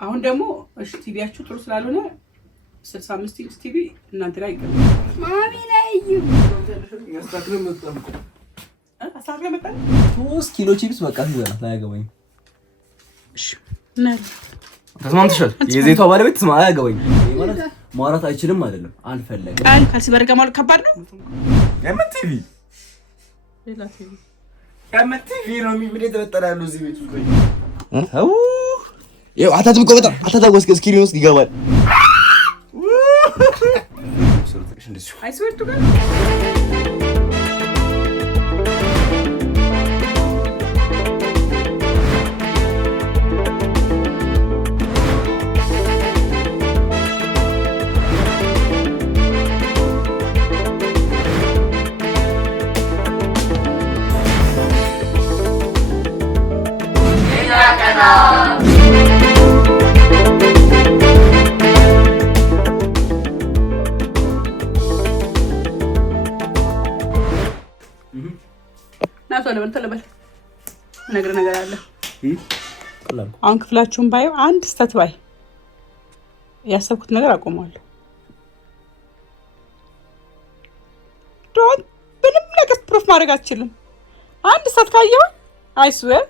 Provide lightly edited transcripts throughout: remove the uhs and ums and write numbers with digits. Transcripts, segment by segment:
አሁን ደግሞ እሺ ቲቪያችሁ ጥሩ ስላልሆነ 65 ኢንች ቲቪ እናንተ ላይ ይገባል። ማሚ ላይ ያስተካክለን መጣን እኮ አሳርገ መጣን 3 ኪሎ ቺፕስ በቃ ይዘናል። አያገባኝ። እሺ ነን ተስማምተሻል? የዘይቷ ባለቤት ተስማ አያገባኝ ማለት ማውራት አይችልም አይደለም አልፈለገም። ቃል ካልሲ በረጋ ማለት ከባድ ነው። ያመት ቲቪ ሌላ ቲቪ ያመት ቲቪ ነው ምን የተበጠራሉ እዚህ ቤት ውስጥ አው ይኸው አታጥብቆ በጣም አታታጎስ ስክሪን ውስጥ ይገባል። I swear to God. ነገር አለ። አሁን ክፍላችሁን ባየው አንድ ስተት ባይ ያሰብኩት ነገር አቆማለሁ። ዶንት ምንም ነገር ፕሩፍ ማድረግ አትችልም። አንድ ስተት ካየው አይስዌር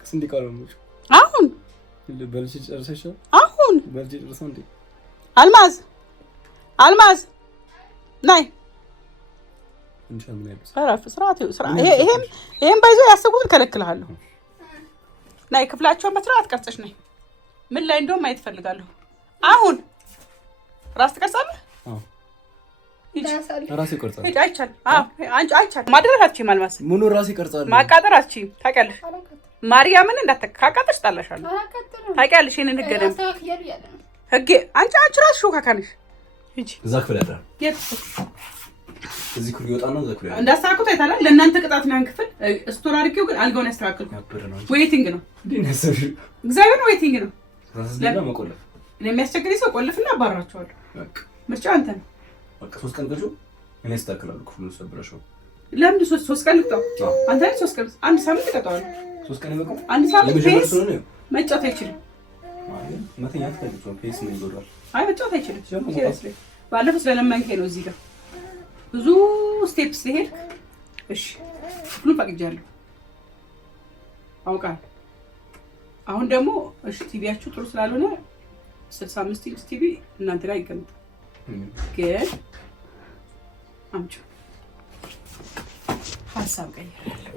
ከስንዴ ካለሙሽ አሁን በልሽ ጨርሰሽ አሁን በልሽ ጨርሰው እንዴ አልማዝ ናይ እንሻምን ሰራፍ ስራቱ ስራ ይሄም ባይዞ ያሰብኩትን ከለክልሃለሁ። ናይ ክፍላቸውን በስርዓት ቀርጸሽ ነይ። ምን ላይ እንደውም ማየት ፈልጋለሁ። አሁን ራስ ትቀርጻለህ? ራሴ ቀርጻለሁ። አይቻል አንቺ አይቻል ማድረጋቺ ማልማስ ሙሉ ራሴ ቀርጻለሁ። ማቃጠራቺ ታውቂያለሽ? ማርያምን እንዳትካቃጠሽ ጣላሻለሁ። ታውቂያለሽ? ይሄንን ህገደም ህጌ አንቺ ራስሽ ሾካካ ነሽ። እጂ እዛ ክፍል ያለ የት እዚህ ኩል ይወጣና እዛ ኩል ያለ እንዳስተካክሉ አይታላ ለእናንተ ቅጣት ነው። አንክፍል ስቶር አድርጌው ግን አልጋውን ያስተካክልኩ ዌቲንግ ነው። እግዚአብሔር ዌቲንግ ነው። ለምን መቆለፍ እኔ የሚያስቸግረኝ ሰው ቆልፍና አባራቸዋለሁ። በቃ ምርጫው አንተ ነው። በቃ 3 ቀን ቆዩ እኔ አስተካክላለሁ። ክፍሉ ሰብረሽው ለምን 3 ቀን ልቅጣው? አንተ ላይ 3 ቀን አንድ ሳምንት ቀጣዋለሁ። 3 ቀን ይበቃው። አንድ ሳምንት ፔስ መጫወት አይችልም። መተኛት ከልጾ ፔስ ምን ይጎዳል? አይ መጫወት አይችልም። ሲሪየስሊ ባለፈው ስለለመንከኝ ነው እዚህ ጋር ብዙ ስቴፕስ ሄድ። እሺ ሁሉ ፈቅጃለሁ አውቃለሁ። አሁን ደግሞ እሺ ቲቪያችሁ ጥሩ ስላልሆነ 65 ኢንች ቲቪ እናንተ ላይ ይገምጣል። ግን አምጪ ሀሳብ ቀይራለሁ።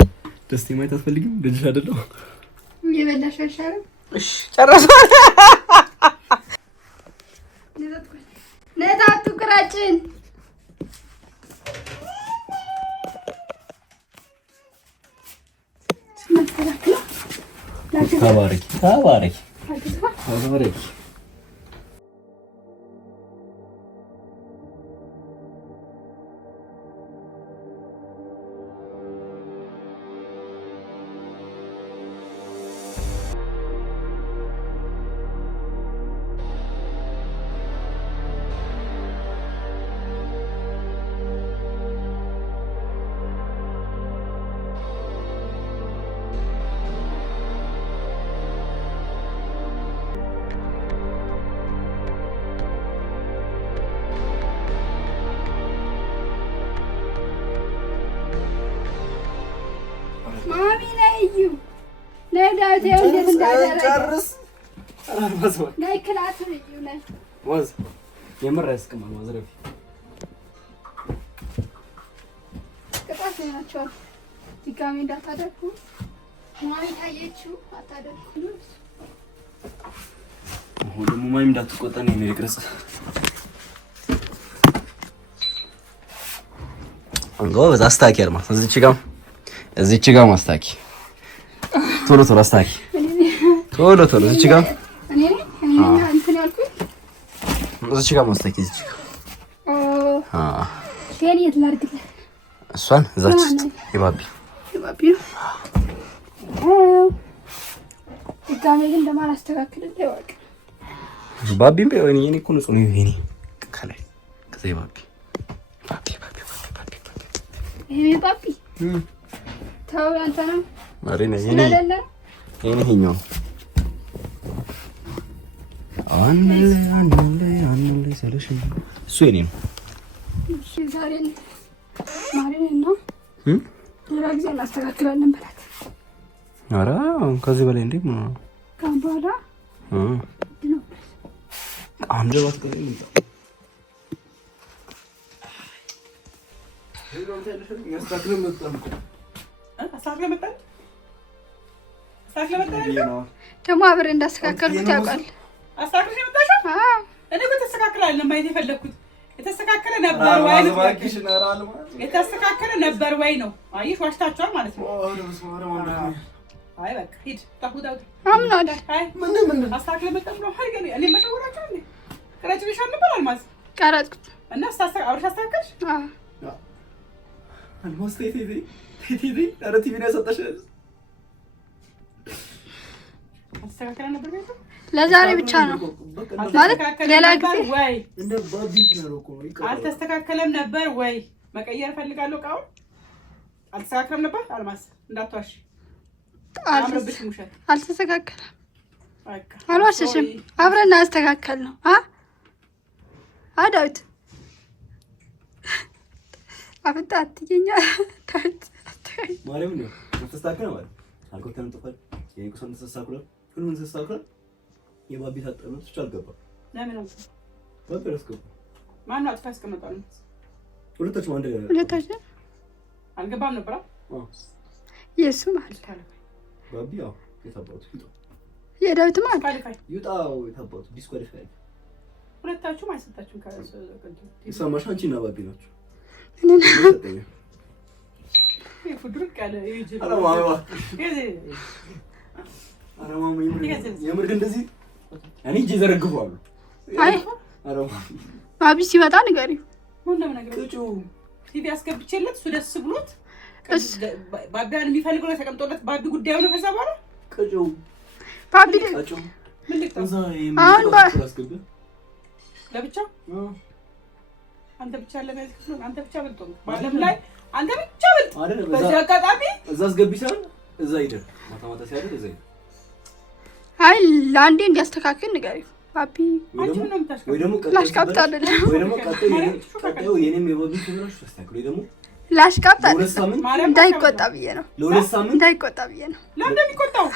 ደስቲ ማየት አትፈልጊም? ልጅ አይደለም የበላሽ አይሻልም? እሺ ጨረሰ። ነታቱ ቅራጭን ተባረኪ ተባረኪ ተባረኪ። ማሚ ነይዩ ነዳት ያንደም እንዳደረገ ናይ ክላስ ነይዩ ናይ ወዝ የምር ያስቀማል። ወዝረፊ ቅጣት ናቸው። ድጋሚ እንዳታደርጉ ማሚ ታየችው አታደርጉ። ሁሉም ማሚ እንዳትቆጣኝ ነው የሚቀርጽ አንጎ በዛስታኪ አልማ እዚች ጋር ማስታኪ ቶሎ አስታኪ ቶሎ እዚች ጋር እኔ እንትን ያልኩኝ እዚች ጋር ማስታኪ እዚች ጋር ሼሪየት ላድርግልህ። እሷን እዛች ይባቢ ድጋሜ ግን እንደማላስተካክልልህ ይወቅ። ባቢም ቢሆን እኔ እኮ ንጹህ ነው። ይሄኔ ከላይ ከዛ ይባቢ ይሄ ባቢ ተው ያንተ ነው። ማሪ ነው ይሄኔ ይሄኛው አንድ ላይ ሰለሽ እሱ የኔ ነው። እሺ ዛሬ ማሪን ነው ሌላ ጊዜ እናስተካክላለን በላት። ኧረ ከዚህ በላይ እንዴ ምን ካምባላ አንድ ባስ ከዚህ ምን ደግሞ አብሬ እንዳስተካከልኩት ያውቃል። አስተካክለሽ የመጣሽው? እኔ እኮ ተስተካክላለሁ ማየት የፈለኩት የተስተካከለ ነበር ወይ ነው? የተስተካከለ ነበር ወይ ነው? አየሽ ዋሽታችኋል ማለት ነው። አይ በቃ ሂድ ታሁዳው አምናለ አይ ምን አስተካክለ መጣሽ ነው። አይ እኔ መሸወራችሁ እንዴ? ቀረጭልሽ ነበር አልማዝ ቀረጽኩት እና አብረሽ አስተካከልሽ? አልማዝ ቴቴ ኧረ ቲቪ ነው ያሰጣሽ። አስተካክለ ነበር ወይ? ለዛሬ ብቻ ነው ማለት ሌላ ጊዜ ወይ እንደ ባቢንግ ነው እኮ አልተስተካከለም ነበር ወይ? መቀየር ፈልጋለሁ ቃው አልተስተካከለም ነበር አልማዝ እንዳትዋሽ። አልተስተካከለም በቃ አልዋሽሽም። አብረን እናስተካከል ነው ዳዊት አፍጣ አትገኛ ዳዊት ማርያም ነው ተስተካከለ ማለት አልቆተም ተፈል የቁሰን ተስተካከለ ሁሉን ተስተካከለ የባቢ ታጠሉት ብቻ አልገባም። ለምን ነው ባቢ አስገባ ማን አጥፋ ያስቀመጣል? ሁለታችሁ አንድ ላይ ሁለታችሁ አልገባም ነበር። የሱ ማለት ባቢ ያው የታባቱ የዳዊት ማለት ይውጣው የታባቱ ዲስኳሊፋይ ሁለታችሁም አይሰጣችሁም ከረሰቀንቱ ይሰማሽ አንቺ እና ባቢ ናችሁ። ፍድርቅ ያለ ይጅ አረማሙ የምር እንደዚህ እኔ እጄ ዘረግፈዋለሁ። አይ ባቢ ሲመጣ ንገሪው። ምንም ነገር እጩ ቲቪ አስገብቼለት እሱ ደስ ብሎት ባቢያን የሚፈልገው ነው ተቀምጦለት ባቢ ጉዳዩ ነው። ከዛ በኋላ ቀጩ ባቢ ቀጩ ምን ልቅጣው አሁን አስገብ ለብቻ አንተ ብቻ ለማለት ክፍሉ አንተ ብቻ በልጦ ባለም ላይ አንተ ብቻ በልጦ አይደል? በዛ አጋጣሚ እዛ አስገብቻለሁ። እዛ ይደር ማታ ሲያደር እዛ ይደር። አይ ላንዴ እንዲያስተካክል ንገሪው ባቢ ወይ ደግሞ ላሽቃብጥ አይደለም ወይ ደግሞ ቀጣዩ የኔም የባቢ ትብራሽ ተስተካክሎ ወይ ደግሞ ላሽቃብጥ እንዳይቆጣ ብዬ ነው። ለሁለት ሳምንት እንዳይቆጣ ብዬ ነው። ለምን እንደሚቆጣው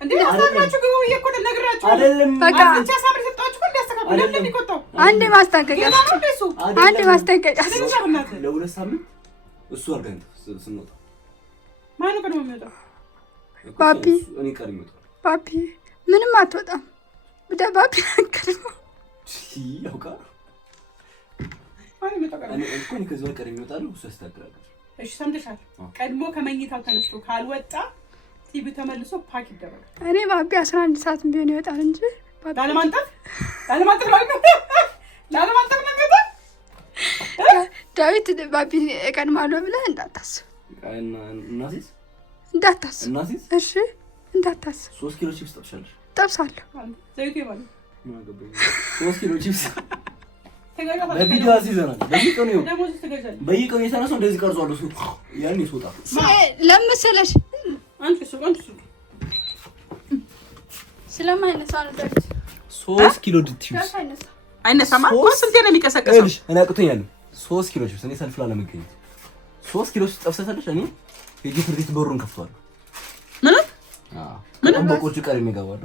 እንዴ አሳምራችሁ ግቡ እየቆደ ነግራችሁ አይደለም በቃ አንቺ አሳምር ሰጣችሁ እንዴ አስተካክሉ ለምን እንደሚቆጣው አንዴ ማስጠንቀቂያ አንዴ ማስጠንቀቂያ ለሁለት ሳምንት እሱ አርጋኝ ስንወጣ ማን ነው ቀድሞ የሚወጣው? ባቢ እኔ ቀድሞ የሚወጣው ባቢ ምንም አትወጣም። ወደ ባቢ አንከልም ያውቃ ማን ነው ቀድሞ? እኔ እኮ ከዚህ ወር ቀድሞ ይወጣል እሱ ያስተካክላል። እሺ ሰምተሻል። ቀድሞ ከመኝታው ተነስቶ ካልወጣ ቲቪ ተመልሶ ፓክ ይደረጋል። እኔ ባቢ 11 ሰዓት ቢሆን ይወጣል እንጂ ላለማንጠፍ ዳዊት ባቢ እቀድማለሁ ብለህ እንዳታስብ። እንዳታስብ እሺ፣ እንዳታስብ። 3 ኪሎ ቺፕስ ጠብሻለሽ? ጠብሳለሁ። ዘይቱ ይባል 3 ኪሎ ቺፕስ በቪዲዮ አስይዘናል። በየቀኑ በየቀኑ የተነሳው እንደዚህ ቀርጿል። እሱ ያን ይስወጣ ለምሰለሽ አንቺ ስለማይነሳ ነው ዳዊት 3 ኪሎ ቺፕስ አይነሳማ እኮ ስንቴ ነው የሚቀሰቀሰው? እኔ አቅቶኛል። 3 ኪሎ ቺፕስ እኔ ሰልፍ ላይ ለመገኘት 3 ኪሎ ጠብሰታለሽ። እኔ ሄጂ ፍርዲት በሩን ከፍቷል። ምን በቆጭ ቀር የሚገባው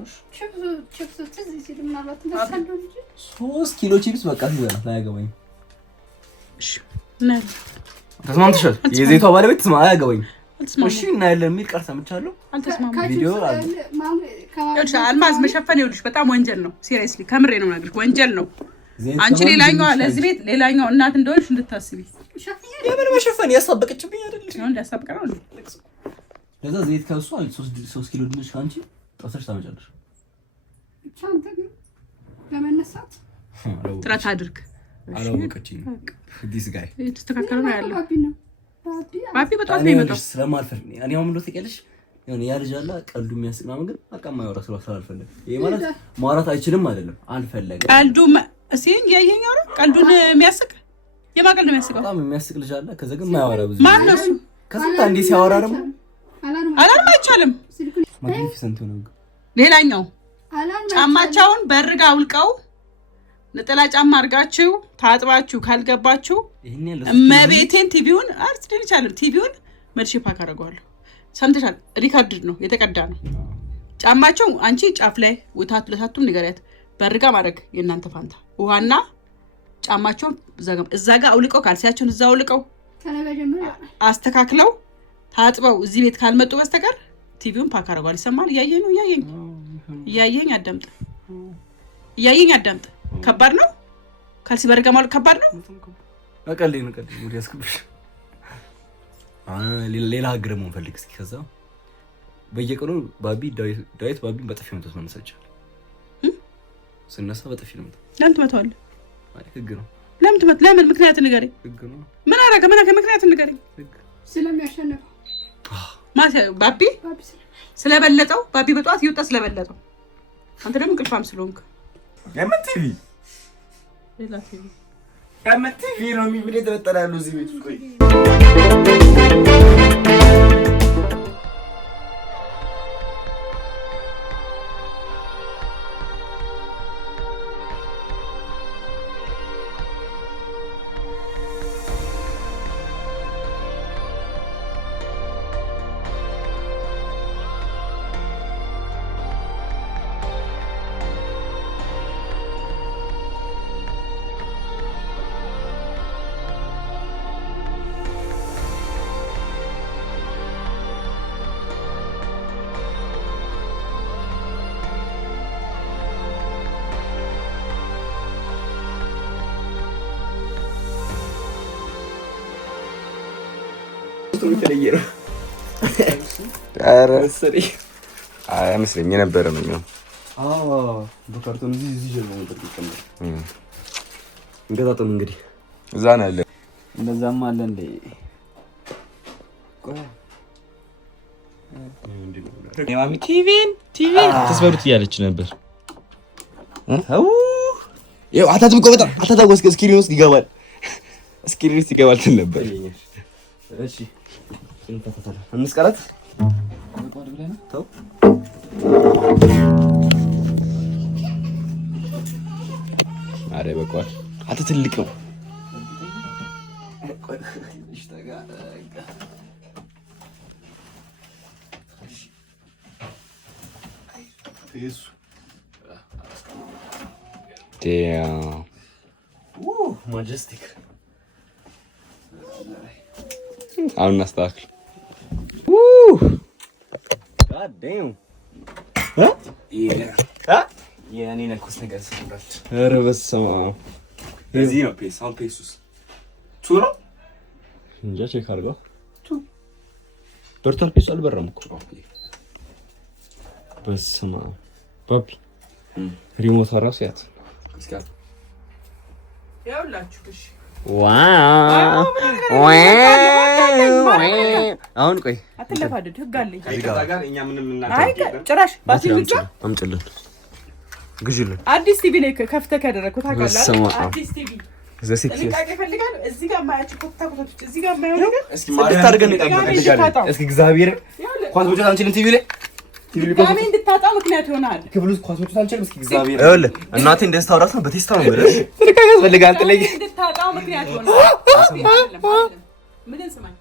ቺፕስ እዚህ ሲል ምናልባት እንደሳለው እንጂ 3 ኪሎ ቺፕስ በቃ ይዘና አያገባኝ። እሺ ነይ ተስማምተሻል? የዘይቷ ባለቤት ተስማ አያገባኝ። እሺ እና ያለን የሚል ቃል ሰምቻለሁ። ቪዲዮ አልማዝ መሸፈን ይኸውልሽ በጣም ወንጀል ነው። ሲሪየስሊ ከምሬ ነው የምነግርሽ ወንጀል ነው። አንቺ ሌላኛው ለዚህ ቤት ሌላኛው እናት እንደሆንሽ እንድታስቢ። የምን መሸፈን ያሳበቀችብኝ አይደል? ነው እንዳሳበቀ ነው። ለዛ ዘይት ከእሱ 3 ኪሎ ድንች ካንቺ ጠብሰሽ ታመጫለሽ። አንተ ግን ለመነሳት ጥረት አድርግ። አላወቀችኝም። ዲስ ጋይ ተስተካከለ ነው ያለው ባቢ በጣም ነው የሚመጣው። ስለማልፈልግ እኔ አሁን እንደው ተቀልሽ የሆነ ያ ልጅ አለ ቀልዱ የሚያስቅ ምናምን ግን በቃ የማያወራ ስለ አልፈልግ። ይሄ ማለት ማውራት አይችልም አይደለም አልፈለገም። ቀልዱ እስኪ ያየኛው ነው ቀልዱን የሚያስቅ የማቀልዱ የሚያስቀው በጣም የሚያስቅ ልጅ አለ። ከዛ ግን የማያወራ ብዙ ማን ነው እሱ? ከስንት አንዴ ሲያወራ ደግሞ አላርም አይቻልም። ማግኒፊሰንት ነው ሌላኛው ጫማቸውን በርጋ አውልቀው ነጠላ ጫማ አድርጋችሁ ታጥባችሁ ካልገባችሁ እመቤቴን ቲቪውን አርትድን ይቻላል ቲቪውን መልሼ ፓክ አደርገዋለሁ። ሰምተሻል? ሪካርድ ነው የተቀዳ ነው። ጫማቸው አንቺ ጫፍ ላይ ወታት ለታቱም ንገሪያት በርጋ ማድረግ የእናንተ ፋንታ። ውሃና ጫማቸውን እዛ ጋር አውልቀው ካልሲያቸውን እዛ አውልቀው አስተካክለው ታጥበው እዚህ ቤት ካልመጡ በስተቀር ቲቪውን ፓክ አደርገዋለሁ። ይሰማል? እያየኝ አዳምጥ። ከባድ ነው። ካልሲ በርጋ ማለት ከባድ ነው። አቀልኝ ሙዲ ያስከብሽ ሌላ ሀገር ነው ፈልግ እስኪ። ከዛ በየቀኑ ዳዊት ባቢን በጥፊ መተት መነሳቻል ስነሳ በጥፊ ነው። ለምን ትመታዋለህ? ህግ ነው። ለምን ምክንያት ንገረኝ። ህግ ነው። ምን አደረገ? ምክንያት ንገረኝ። ስለሚያሸንፈው ባቢ ስለበለጠው ባቢ በጧት ይወጣ ስለበለጠው አንተ ደግሞ እንቅልፋም ስለሆንክ የምትቪ ሌላ ቲቪ የምትቪ ነው የሚብል የተበጠረ ያለው እዚህ ቤት ቆይ ተለየረ አረሰሪ አይመስለኝ የነበረ ነው። በካርቶን እዚህ ጀርባ ነበር ይቀመጥ እንገጣጠም እንግዲህ እዛ ነው ያለ። እንደዛም አለ እንዴ? ማሚ ቲቪን ተስበሩት እያለች ነበር። ይኸው አታጥብቆ በጣም አታጣው ስክሪን ውስጥ ይገባል ትል ነበር። እሺ እንፈታታለን። እንስቀራት ተው አረ በቃ አተ ትልቅ ነው። ማጀስቲክ አሁን እናስተካክል። God damn. የኔ ነኩስ ነገር ሰምራች። ኧረ በስመ አብ። እዚህ ነው ፔስ። አሁን ፔሱስ ቱ ነው እንጃ። ቼክ አድርገው። በርቷል። ፔሱ አልበራም እኮ። በስመ አብ ባቢ ሪሞት አራሱ ያት እስካት ያውላችሁ። እሺ ዋው አሁን ቆይ አትለፋደድ። ህግ አለኝ ጋር እኛ ምንም አይ ጭራሽ ባትልጫ አምጭልን ግዢልን። አዲስ ቲቪ ላይ ከፍተህ ካደረኩት ታውቃለህ። አዲስ ቲቪ ዘሴት ጥንቃቄ ይፈልጋል። እዚህ ጋር ማያችሁ ኮታኮቶች እዚህ ጋር ማየው ነገር እስኪ ማለት አድርገን እንጠብቃለን። እስኪ እግዚአብሔር ኳስ ወጭ አንችልም ቲቪ ላይ ድጋሜ እንድታጣ ምክንያት ይሆናል። ክፍሉ ኳስ ወጭ አንችልም። እስኪ እግዚአብሔር ይኸውልህ እናቴ እንደዚህ ታውራት ነው በቴስታ ነው ማለት ጥንቃቄ ያስፈልጋል። ጥለኝ እንድታጣው ምክንያት ይሆናል። ምን እንስማኝ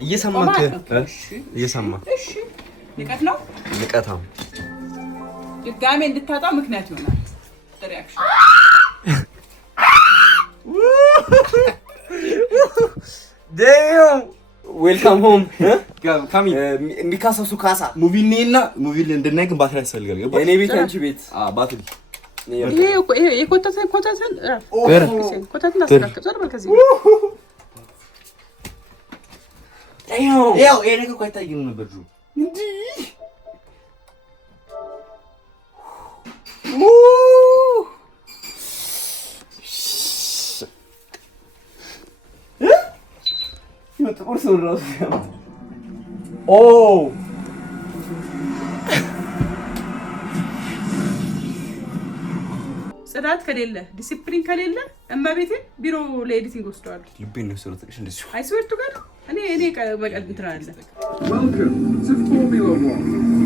እየሰማ እሺ ንቀት ነው ንቀታው ድጋሜ እንድታጣ ምክንያት ይሆናል። ሪአክሽን ዴም ዌልካም ሆም ካሚ የሚካሰሱ ካሳ ሙቪ እንድናይ ግን ባትሪ ያስፈልጋል። ገባ የኔ ቤት አንቺ ቤት ባትሪ ይሄ የኮተተን አስተካክል። ዞር በል ከዚህ ያው ይሄ ነገር እኮ አይታይም ነበር ድሮ እንዴ ጥቁር ሰው ራሱ ጽዳት ከሌለ ዲሲፕሊን ከሌለ እመቤቴን ቢሮ ለኤዲቲንግ ወስደዋል። ልቤን ነው ሰው ትንሽ እንደዚህ አይስወርቱ ጋር እኔ በቀል እንትን አለ። Welcome to Formula 1.